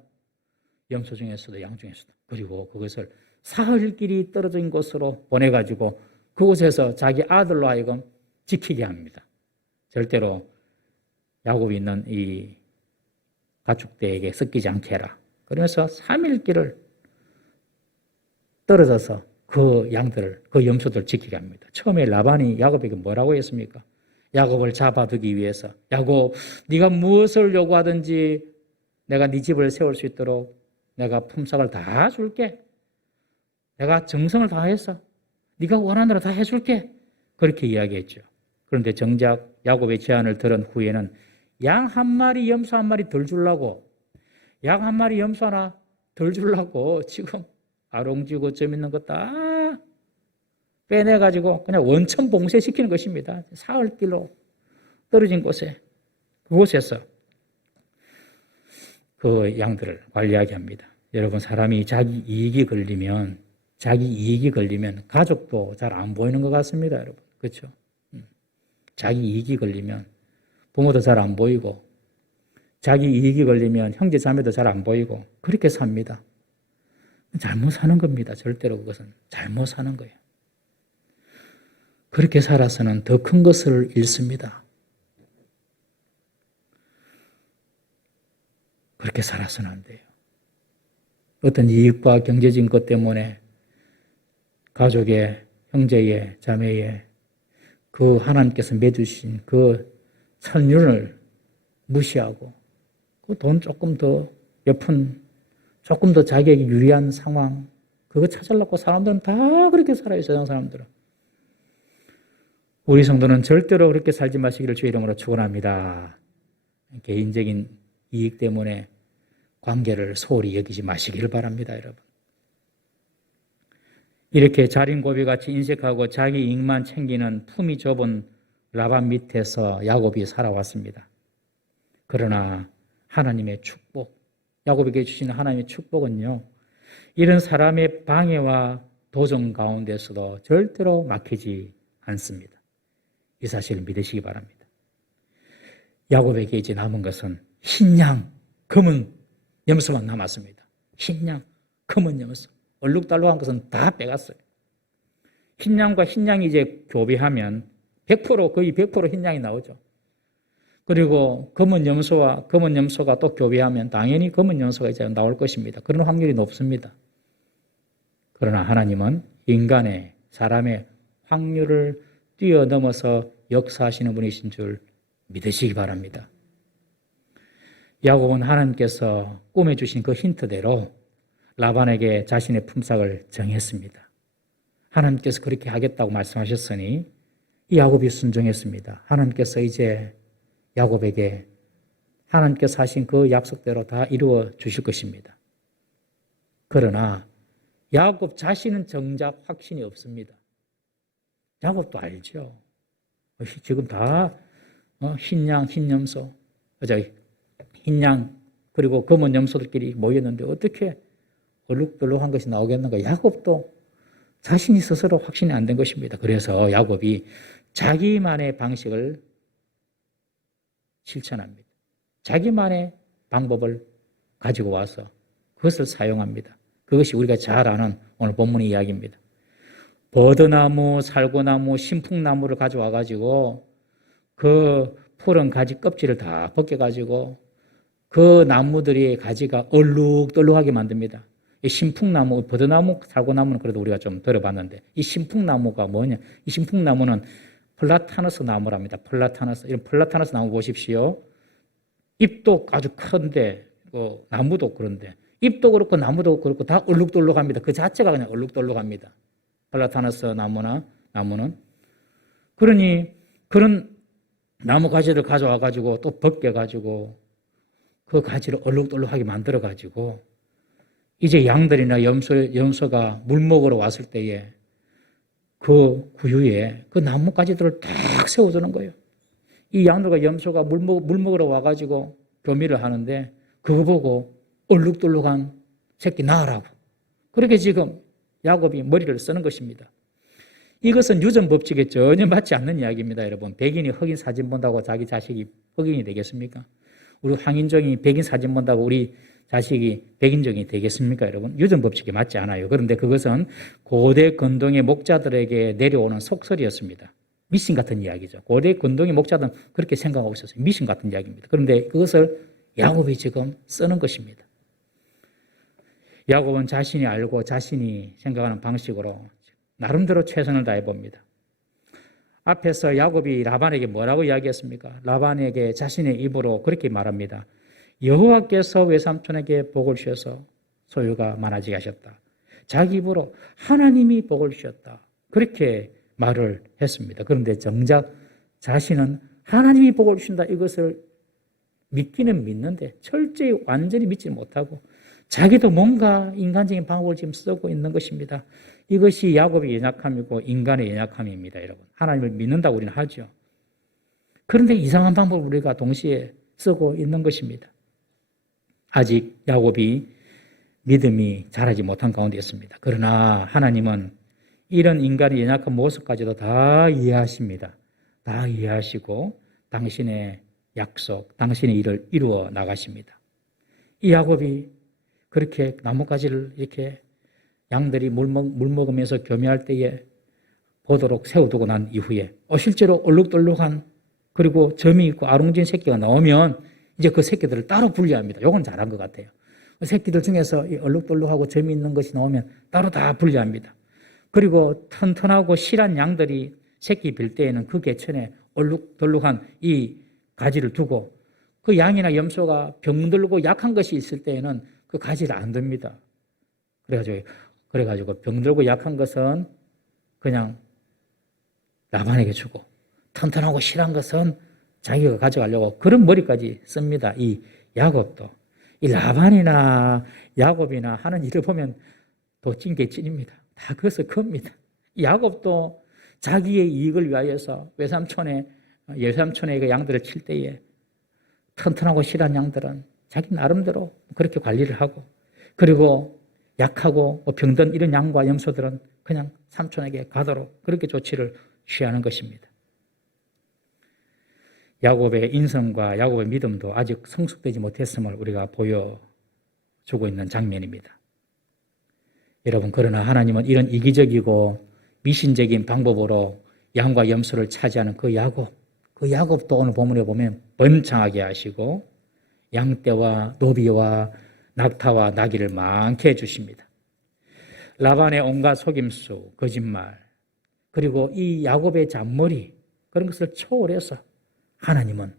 염소 중에서도 양 중에서도. 그리고 그것을 사흘 길이 떨어진 곳으로 보내가지고 그곳에서 자기 아들로 하여금 지키게 합니다. 절대로 야곱이 있는 이 가축대에게 섞이지 않게 해라. 그러면서 3일 길을 떨어져서 그 양들을, 그 염소들을 지키게 합니다. 처음에 라반이 야곱에게 뭐라고 했습니까? 야곱을 잡아두기 위해서 야곱, 네가 무엇을 요구하든지 내가 네 집을 세울 수 있도록 내가 품삯을 다 줄게. 내가 정성을 다해서 네가 원하는 대로 다 해줄게. 그렇게 이야기했죠. 그런데 정작 야곱의 제안을 들은 후에는 양 한 마리, 염소 한 마리 덜 주려고, 양 한 마리, 염소 하나 덜 주려고 지금 아롱지고 점 있는 거 다 빼내가지고 그냥 원천 봉쇄시키는 것입니다. 사흘 길로 떨어진 곳에, 그곳에서 그 양들을 관리하게 합니다. 여러분, 사람이 자기 이익이 걸리면 가족도 잘 안 보이는 것 같습니다. 여러분, 그렇죠? 자기 이익이 걸리면 부모도 잘 안 보이고 자기 이익이 걸리면 형제 자매도 잘 안 보이고 그렇게 삽니다. 잘못 사는 겁니다. 절대로 그것은 잘못 사는 거예요. 그렇게 살아서는 더 큰 것을 잃습니다. 그렇게 살아서는 안 돼요. 어떤 이익과 경제적인 것 때문에 가족의, 형제의, 자매의 그 하나님께서 맺으신 그 선륜을 무시하고 그 돈 조금 더 옆은 조금 더 자기에게 유리한 상황 그거 찾으려고 사람들은 다 그렇게 살아요. 세상 사람들은. 우리 성도는 절대로 그렇게 살지 마시기를 주의 이름으로 축원합니다. 개인적인 이익 때문에 관계를 소홀히 여기지 마시기를 바랍니다, 여러분. 이렇게 자린고비같이 인색하고 자기 이익만 챙기는 품이 좁은 라반 밑에서 야곱이 살아왔습니다. 그러나 하나님의 축복, 야곱에게 주시는 하나님의 축복은요, 이런 사람의 방해와 도전 가운데서도 절대로 막히지 않습니다. 이 사실을 믿으시기 바랍니다. 야곱에게 이제 남은 것은 흰양, 검은 염소만 남았습니다. 흰양, 검은 염소. 얼룩달룩한 것은 다 빼갔어요. 흰양과 흰양이 이제 교배하면 100% 거의 100% 흰양이 나오죠. 그리고 검은 염소가 또 교배하면 당연히 검은 염소가 이제 나올 것입니다. 그런 확률이 높습니다. 그러나 하나님은 인간의 사람의 확률을 뛰어넘어서 역사하시는 분이신 줄 믿으시기 바랍니다. 야곱은 하나님께서 꿈에 주신 그 힌트대로 라반에게 자신의 품삯을 정했습니다. 하나님께서 그렇게 하겠다고 말씀하셨으니 이 야곱이 순종했습니다. 하나님께서 이제 야곱에게 하나님께서 하신 그 약속대로 다 이루어 주실 것입니다. 그러나 야곱 자신은 정작 확신이 없습니다. 야곱도 알죠. 지금 다 흰양, 흰염소, 흰양 그리고 검은 염소들끼리 모였는데 어떻게 얼룩덜룩한 것이 나오겠는가. 야곱도 자신이 스스로 확신이 안 된 것입니다. 그래서 야곱이 자기만의 방식을 실천합니다. 자기만의 방법을 가지고 와서 그것을 사용합니다. 그것이 우리가 잘 아는 오늘 본문의 이야기입니다. 버드나무, 살구나무, 신풍나무를 가져와 가지고 그 푸른 가지 껍질을 다 벗겨가지고 그 나무들이 가지가 얼룩덜룩하게 만듭니다. 이 신풍나무, 버드나무, 살구나무는 그래도 우리가 좀 들어봤는데 이 신풍나무가 뭐냐? 이 신풍나무는 플라타너스 나무랍니다. 이런 플라타너스 나무 보십시오. 잎도 아주 큰데 나무도 그런데 잎도 그렇고 나무도 그렇고 다 얼룩덜룩합니다. 그 자체가 그냥 얼룩덜룩합니다. 플라타너스 나무는 그러니 그런 나무 가지를 가져와 가지고 또 벗겨 가지고 그 가지를 얼룩덜룩하게 만들어 가지고 이제 양들이나 염소가 물 먹으러 왔을 때에 그 구유에 그 나뭇가지들을 딱 세워주는 거예요. 이 양들과 염소가 물 먹으러 와가지고 교미를 하는데 그거 보고 얼룩덜룩한 새끼 낳으라고. 그렇게 지금 야곱이 머리를 쓰는 것입니다. 이것은 유전 법칙에 전혀 맞지 않는 이야기입니다, 여러분. 백인이 흑인 사진 본다고 자기 자식이 흑인이 되겠습니까? 우리 황인종이 백인 사진 본다고 우리 자식이 백인종이 되겠습니까, 여러분? 유전 법칙에 맞지 않아요. 그런데 그것은 고대 근동의 목자들에게 내려오는 속설이었습니다. 미신 같은 이야기죠. 고대 근동의 목자들은 그렇게 생각하고 있었어요. 미신 같은 이야기입니다. 그런데 그것을 야곱이 지금 쓰는 것입니다. 야곱은 자신이 알고 자신이 생각하는 방식으로 나름대로 최선을 다해 봅니다. 앞에서 야곱이 라반에게 뭐라고 이야기했습니까? 라반에게 자신의 입으로 그렇게 말합니다. 여호와께서 외삼촌에게 복을 주셔서 소유가 많아지게 하셨다. 자기 입으로 하나님이 복을 주셨다. 그렇게 말을 했습니다. 그런데 정작 자신은 하나님이 복을 주신다 이것을 믿기는 믿는데 철저히 완전히 믿지 못하고 자기도 뭔가 인간적인 방법을 지금 쓰고 있는 것입니다. 이것이 야곱의 연약함이고 인간의 연약함입니다, 여러분. 하나님을 믿는다고 우리는 하죠. 그런데 이상한 방법을 우리가 동시에 쓰고 있는 것입니다. 아직 야곱이 믿음이 자라지 못한 가운데 있습니다. 그러나 하나님은 이런 인간의 연약한 모습까지도 다 이해하십니다. 다 이해하시고 당신의 약속, 당신의 일을 이루어 나가십니다. 이 야곱이 그렇게 나뭇가지를 이렇게 양들이 물 먹으면서 교미할 때에 보도록 세워두고 난 이후에 실제로 얼룩덜룩한 그리고 점이 있고 아롱진 새끼가 나오면 이제 그 새끼들을 따로 분리합니다. 요건 잘한 것 같아요. 그 새끼들 중에서 이 얼룩덜룩하고 점이 있는 것이 나오면 따로 다 분리합니다. 그리고 튼튼하고 실한 양들이 새끼 빌 때에는 그 개천에 얼룩덜룩한 이 가지를 두고 그 양이나 염소가 병들고 약한 것이 있을 때에는 그 가지를 안 듭니다. 그래가지고 병들고 약한 것은 그냥 라반에게 주고 튼튼하고 실한 것은 자기가 가져가려고 그런 머리까지 씁니다. 이 야곱도. 이 라반이나 야곱이나 하는 일을 보면 도 찐 게 찐입니다. 다 그것을 겁니다. 야곱도 자기의 이익을 위하여서 외삼촌의 그 양들을 칠 때에 튼튼하고 실한 양들은 자기 나름대로 그렇게 관리를 하고 그리고 약하고 병든 이런 양과 염소들은 그냥 삼촌에게 가도록 그렇게 조치를 취하는 것입니다. 야곱의 인성과 야곱의 믿음도 아직 성숙되지 못했음을 우리가 보여주고 있는 장면입니다. 여러분, 그러나 하나님은 이런 이기적이고 미신적인 방법으로 양과 염소를 차지하는 그 야곱도 오늘 본문에 보면 번창하게 하시고 양떼와 노비와 낙타와 나귀를 많게 해주십니다. 라반의 온갖 속임수, 거짓말, 그리고 이 야곱의 잔머리 그런 것을 초월해서 하나님은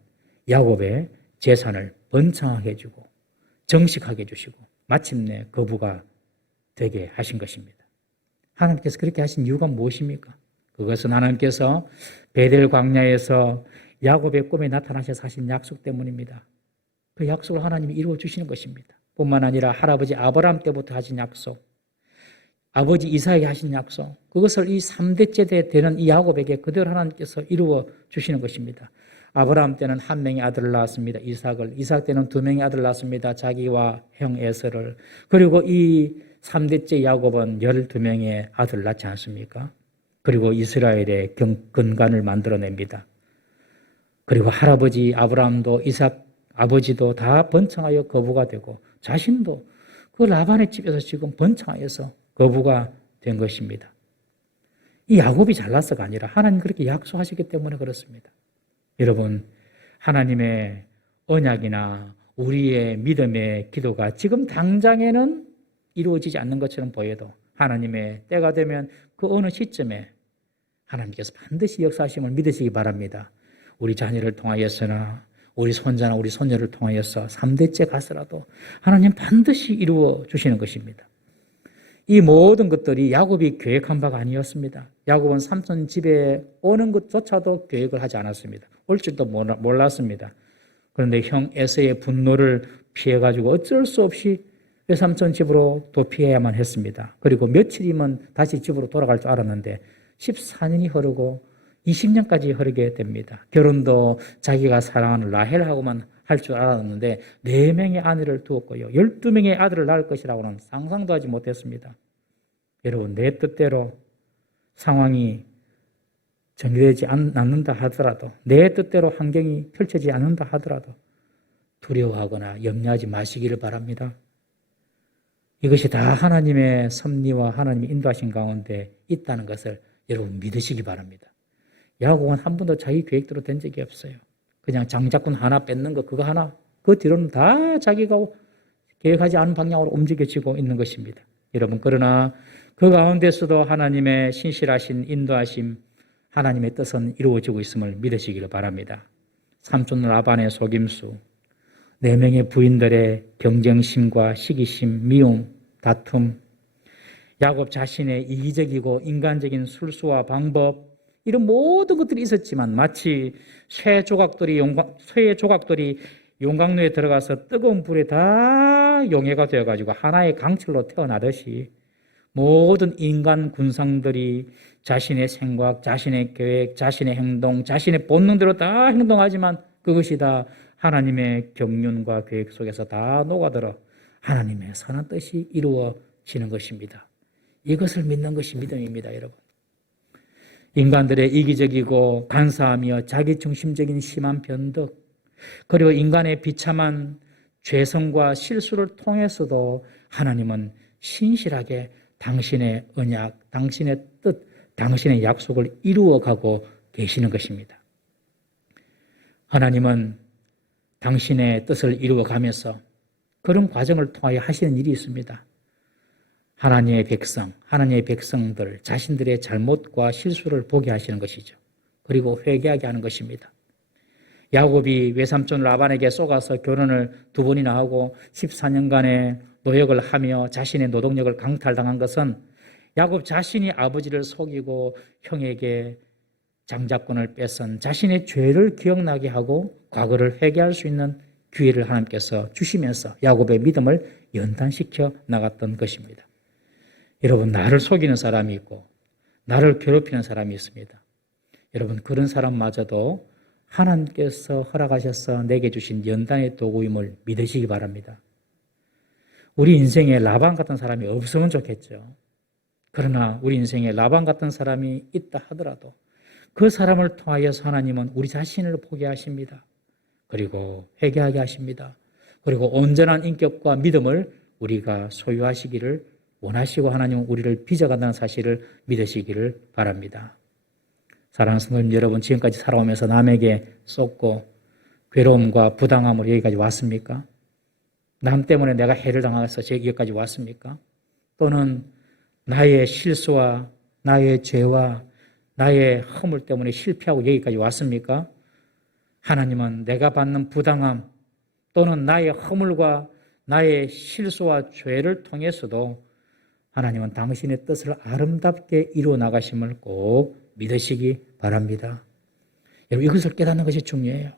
야곱의 재산을 번창하게 해주고 정식하게 해주시고 마침내 거부가 되게 하신 것입니다. 하나님께서 그렇게 하신 이유가 무엇입니까? 그것은 하나님께서 베델 광야에서 야곱의 꿈에 나타나셔서 하신 약속 때문입니다. 그 약속을 하나님이 이루어 주시는 것입니다. 뿐만 아니라 할아버지 아브라함 때부터 하신 약속, 아버지 이삭에게 하신 약속, 그것을 이 3대째 되는 이 야곱에게 그대로 하나님께서 이루어 주시는 것입니다. 아브라함 때는 한 명의 아들을 낳았습니다. 이삭 때는 2명의 아들을 낳았습니다. 자기와 형 에서를. 그리고 이 3대째 야곱은 12명의 아들을 낳지 않습니까? 그리고 이스라엘의 근간을 만들어냅니다. 그리고 할아버지 아브라함도 이삭 아버지도 다 번창하여 거부가 되고 자신도 그 라반의 집에서 지금 번창하여서 거부가 된 것입니다. 이 야곱이 잘나서가 아니라 하나님 그렇게 약속하시기 때문에 그렇습니다. 여러분, 하나님의 언약이나 우리의 믿음의 기도가 지금 당장에는 이루어지지 않는 것처럼 보여도 하나님의 때가 되면 그 어느 시점에 하나님께서 반드시 역사하심을 믿으시기 바랍니다. 우리 자녀를 통하여서나 우리 손자나 우리 손녀를 통하여서 3대째 가서라도 하나님 반드시 이루어 주시는 것입니다. 이 모든 것들이 야곱이 계획한 바가 아니었습니다. 야곱은 삼촌 집에 오는 것조차도 계획을 하지 않았습니다. 올 줄도 몰랐습니다. 그런데 형 에서의 분노를 피해가지고 어쩔 수 없이 외삼촌 집으로 도피해야만 했습니다. 그리고 며칠이면 다시 집으로 돌아갈 줄 알았는데 14년이 흐르고 20년까지 흐르게 됩니다. 결혼도 자기가 사랑하는 라헬하고만 할 줄 알았는데 4명의 아내를 두었고요. 12명의 아들을 낳을 것이라고는 상상도 하지 못했습니다. 여러분, 내 뜻대로 상황이 정리되지 않는다 하더라도, 내 뜻대로 환경이 펼쳐지지 않는다 하더라도 두려워하거나 염려하지 마시기를 바랍니다. 이것이 다 하나님의 섭리와 하나님의 인도하신 가운데 있다는 것을 여러분 믿으시기 바랍니다. 야곱은 한 번도 자기 계획대로 된 적이 없어요. 그냥 장자꾼 하나 뺏는 거 그거 하나, 그 뒤로는 다 자기가 계획하지 않은 방향으로 움직여지고 있는 것입니다. 여러분, 그러나 그 가운데서도 하나님의 신실하신 인도하심, 하나님의 뜻은 이루어지고 있음을 믿으시기를 바랍니다. 삼촌 라반의 속임수, 4명의 부인들의 경쟁심과 시기심, 미움, 다툼, 야곱 자신의 이기적이고 인간적인 술수와 방법, 이런 모든 것들이 있었지만 마치 쇠 조각들이 용광로에 들어가서 뜨거운 불에 다 용해가 되어가지고 하나의 강철로 태어나듯이 모든 인간 군상들이 자신의 생각, 자신의 계획, 자신의 행동, 자신의 본능대로 다 행동하지만 그것이 다 하나님의 경륜과 계획 속에서 다 녹아들어 하나님의 선한 뜻이 이루어지는 것입니다. 이것을 믿는 것이 믿음입니다, 여러분. 인간들의 이기적이고 간사하며 자기중심적인 심한 변덕, 그리고 인간의 비참한 죄성과 실수를 통해서도 하나님은 신실하게 당신의 언약, 당신의 뜻, 당신의 약속을 이루어가고 계시는 것입니다. 하나님은 당신의 뜻을 이루어가면서 그런 과정을 통하여 하시는 일이 있습니다. 하나님의 백성들 자신들의 잘못과 실수를 보게 하시는 것이죠. 그리고 회개하게 하는 것입니다. 야곱이 외삼촌 라반에게 속아서 결혼을 2번이나 하고 14년간의 노역을 하며 자신의 노동력을 강탈당한 것은 야곱 자신이 아버지를 속이고 형에게 장자권을 뺏은 자신의 죄를 기억나게 하고 과거를 회개할 수 있는 기회를 하나님께서 주시면서 야곱의 믿음을 연단시켜 나갔던 것입니다. 여러분, 나를 속이는 사람이 있고 나를 괴롭히는 사람이 있습니다. 여러분, 그런 사람마저도 하나님께서 허락하셔서 내게 주신 연단의 도구임을 믿으시기 바랍니다. 우리 인생에 라반 같은 사람이 없으면 좋겠죠. 그러나 우리 인생에 라반 같은 사람이 있다 하더라도 그 사람을 통하여서 하나님은 우리 자신을 포기하십니다. 그리고 회개하게 하십니다. 그리고 온전한 인격과 믿음을 우리가 소유하시기를 원하시고 하나님은 우리를 빚어간다는 사실을 믿으시기를 바랍니다. 사랑하는 성도님 여러분, 지금까지 살아오면서 남에게 쏟고 괴로움과 부당함으로 여기까지 왔습니까? 남 때문에 내가 해를 당해서 여기까지 왔습니까? 또는 나의 실수와 나의 죄와 나의 허물 때문에 실패하고 여기까지 왔습니까? 하나님은 내가 받는 부당함 또는 나의 허물과 나의 실수와 죄를 통해서도 하나님은 당신의 뜻을 아름답게 이루어 나가심을 꼭 믿으시기 바랍니다. 여러분, 이것을 깨닫는 것이 중요해요.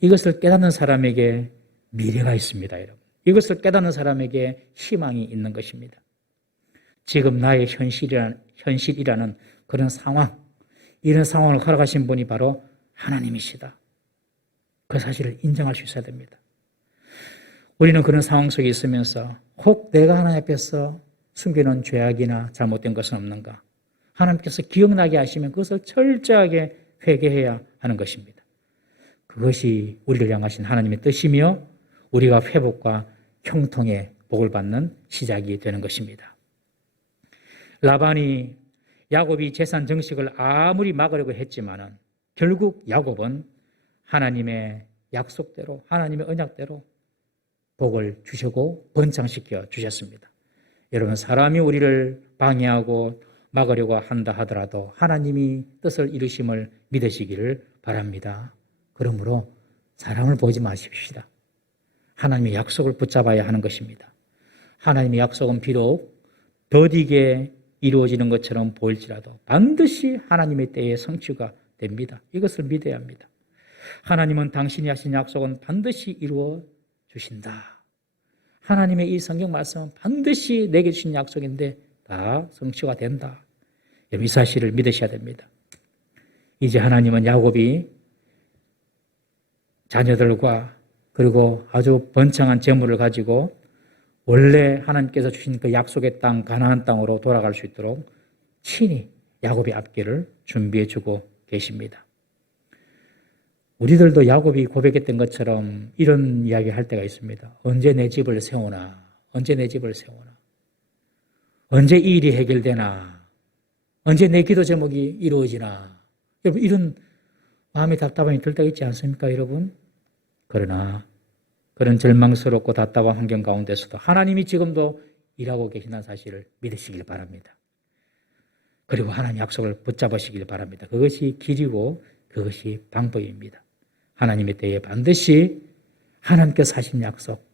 이것을 깨닫는 사람에게 미래가 있습니다. 여러분, 이것을 깨닫는 사람에게 희망이 있는 것입니다. 지금 나의 현실이라는 그런 상황, 이런 상황을 허락하신 분이 바로 하나님이시다. 그 사실을 인정할 수 있어야 됩니다. 우리는 그런 상황 속에 있으면서 혹 내가 하나님 앞에서 숨겨놓은 죄악이나 잘못된 것은 없는가? 하나님께서 기억나게 하시면 그것을 철저하게 회개해야 하는 것입니다. 그것이 우리를 향하신 하나님의 뜻이며 우리가 회복과 형통의 복을 받는 시작이 되는 것입니다. 라반이 야곱이 재산 정식을 아무리 막으려고 했지만은 결국 야곱은 하나님의 약속대로 하나님의 언약대로 복을 주시고 번창시켜 주셨습니다. 여러분, 사람이 우리를 방해하고 막으려고 한다 하더라도 하나님이 뜻을 이루심을 믿으시기를 바랍니다. 그러므로 사람을 보지 마십시오. 하나님의 약속을 붙잡아야 하는 것입니다. 하나님의 약속은 비록 더디게 이루어지는 것처럼 보일지라도 반드시 하나님의 때에 성취가 됩니다. 이것을 믿어야 합니다. 하나님은 당신이 하신 약속은 반드시 이루어 주신다. 하나님의 이 성경 말씀은 반드시 내게 주신 약속인데 다 성취가 된다. 이 사실을 믿으셔야 됩니다. 이제 하나님은 야곱이 자녀들과 그리고 아주 번창한 재물을 가지고 원래 하나님께서 주신 그 약속의 땅 가나안 땅으로 돌아갈 수 있도록 친히 야곱의 앞길을 준비해 주고 계십니다. 우리들도 야곱이 고백했던 것처럼 이런 이야기 할 때가 있습니다. 언제 내 집을 세우나? 언제 내 집을 세우나? 언제 이 일이 해결되나? 언제 내 기도 제목이 이루어지나? 여러분, 이런 마음이 답답함이 들 때가 있지 않습니까, 여러분? 그러나 그런 절망스럽고 답답한 환경 가운데서도 하나님이 지금도 일하고 계신다는 사실을 믿으시길 바랍니다. 그리고 하나님 약속을 붙잡으시길 바랍니다. 그것이 길이고 그것이 방법입니다. 하나님의 때에 반드시 하나님께서 하신 약속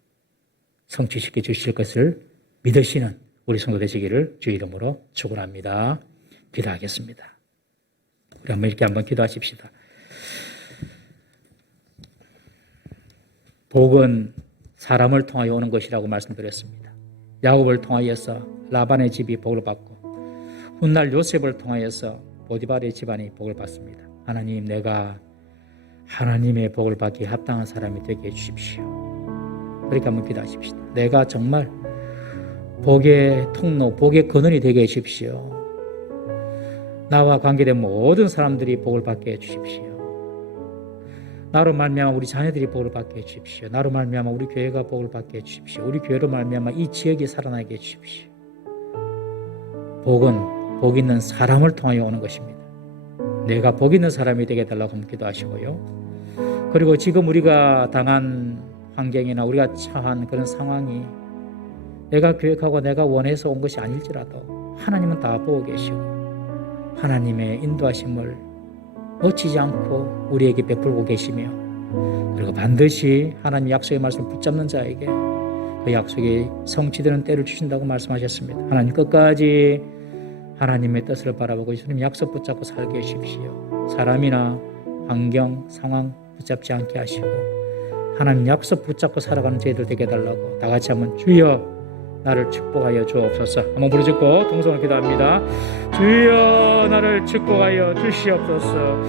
성취시켜 주실 것을 믿으시는 우리 성도 되시기를 주의 이름으로 축원합니다. 기도하겠습니다. 우리 한번 이렇게 한번 기도하십시다. 복은 사람을 통하여 오는 것이라고 말씀드렸습니다. 야곱을 통하여서 라반의 집이 복을 받고 훗날 요셉을 통하여서 보디발의 집안이 복을 받습니다. 하나님, 내가 하나님의 복을 받기에 합당한 사람이 되게 해주십시오. 그렇게 한번 기도하십시다. 내가 정말 복의 통로, 복의 근원이 되게 해주십시오. 나와 관계된 모든 사람들이 복을 받게 해주십시오. 나로 말미암아 우리 자녀들이 복을 받게 해주십시오. 나로 말미암아 우리 교회가 복을 받게 해주십시오. 우리 교회로 말미암아 이 지역이 살아나게 해주십시오. 복은 복 있는 사람을 통하여 오는 것입니다. 내가 복 있는 사람이 되게 해달라고 기도하시고요. 그리고 지금 우리가 당한 환경이나 우리가 처한 그런 상황이 내가 계획하고 내가 원해서 온 것이 아닐지라도 하나님은 다 보고 계시고 하나님의 인도하심을 놓치지 않고 우리에게 베풀고 계시며 그리고 반드시 하나님 약속의 말씀을 붙잡는 자에게 그 약속이 성취되는 때를 주신다고 말씀하셨습니다. 하나님 끝까지 하나님의 뜻을 바라보고 주님 약속 붙잡고 살게 해주십시오. 사람이나 환경, 상황 붙잡지 않게 하시고 하나님 약속 붙잡고 살아가는 저희들 되게 해달라고 다 같이 한번 주여 나를 축복하여 주옵소서. 한번 부르짖고 동성을 기도합니다. 주여 나를 축복하여 주시옵소서.